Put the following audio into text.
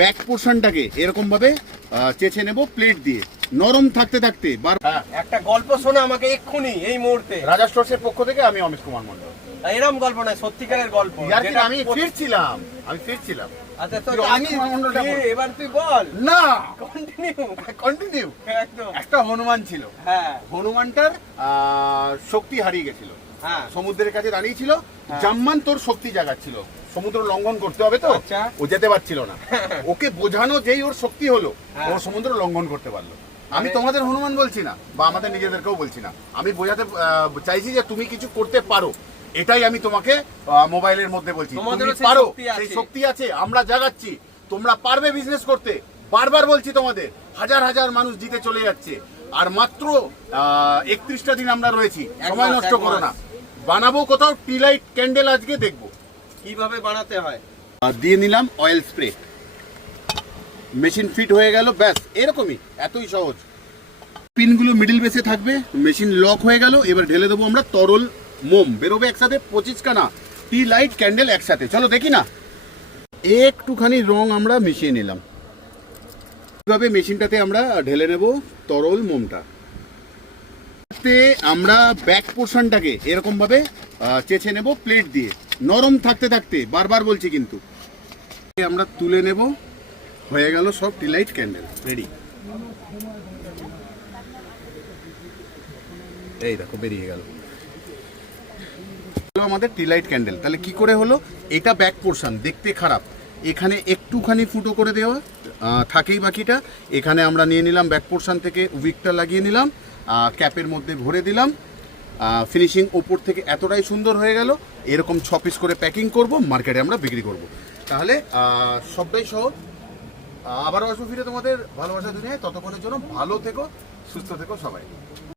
Back পোর্শনটাকে এরকম ভাবে চেঁচে নেব প্লেট দিয়ে, নরম থাকতে থাকতে। একটা গল্প শোনা আমাকে এক্ষুনি এই মুহূর্তে। রাজা স্টোর্সের পক্ষ থেকে আমি অমিত কুমার মন্ডল। এরকম গল্প নয়, সত্যিকারের গল্প। আমি ফিরছিলাম আচ্ছা তো এবার তুই বল না, কন্টিনিউ একদম। একটা হনুমান ছিল, হ্যাঁ হনুমানটার শক্তি হারিয়ে গেছিল, হ্যাঁ সমুদ্রের কাছে দাঁড়িয়ে ছিল। জাম্মান তোর শক্তি জাগাচ্ছিল, সমুদ্র লঙ্ঘন করতে হবে তো, আচ্ছা। ও যেতে পারছিল না। ওকে বোঝানো যেই ওর শক্তি হলো, ও সমুদ্র লঙ্ঘন করতে পারলো। আমি তোমাদের হনুমান বলছি না, বা আমাদের নিজেদেরকেও বলছি না, আমি বোঝাতে চাইছি যে তুমি কিছু করতে পারো। এটাই আমি তোমাকে মোবাইলের মধ্যে বলছি, তুমি পারো, সেই শক্তি আছে, আমরা জাগাচ্ছি। তোমরা পারবে বিজনেস করতে, বারবার বলছি তোমাদের। হাজার হাজার মানুষ জিতে চলে যাচ্ছে, আর মাত্র 31টা দিন আমরা রয়েছি, সময় নষ্ট করো না। বানাবো কোথাও টি লাইট ক্যান্ডেল, আজকে দেখবো কিভাবে বানাতে হয়। দিয়ে নিলাম অয়েল স্প্রে, মেশিন ফিট হয়ে গেল, ব্যাস এরকমই, এতই সহজ। পিনগুলো মিডিল বেসে থাকবে, মেশিন লক হয়ে গেল। এবার ঢেলে দেবো আমরা তরল মোম, বেরোবে একসাথে 25খানা টি লাইট ক্যান্ডেল একসাথে। চলো দেখি না। একটুখানি রং আমরা মিশিয়ে নিলাম, এইভাবে মেশিনটাতে আমরা ঢেলে নেব তরল মোমটা। আমরা ব্যাক পোর্শনটাকে এরকম ভাবে চেঁচে নেব প্লেট দিয়ে, নরম থাকতে থাকতে, বারবার বলছি কিন্তু। আমরা তুলে নেব, হয়ে গেল সব টি লাইট ক্যান্ডেল রেডি। এই দেখো বেরিয়ে গেল আমাদের টি লাইট ক্যান্ডেল। তাহলে কি করে হলো? এটা ব্যাক পোর্শন, দেখতে খারাপ, এখানে একটুখানি ফুটো করে দেওয়া থাকেই, বাকিটা এখানে আমরা নিয়ে নিলাম। ব্যাক পোর্শন থেকে উইকটা লাগিয়ে নিলাম, ক্যাপের মধ্যে ভরে দিলাম, ফিনিশিং ওপর থেকে এতটাই সুন্দর হয়ে গেল। এরকম 6 পিস করে প্যাকিং করব, মার্কেটে আমরা বিক্রি করব। তাহলে সবটাই সহজ। আবারও আসবো ফিরে তোমাদের ভালোবাসা দুনিয়ায়। ততক্ষণের জন্য ভালো থেকো, সুস্থ থেকো সবাই।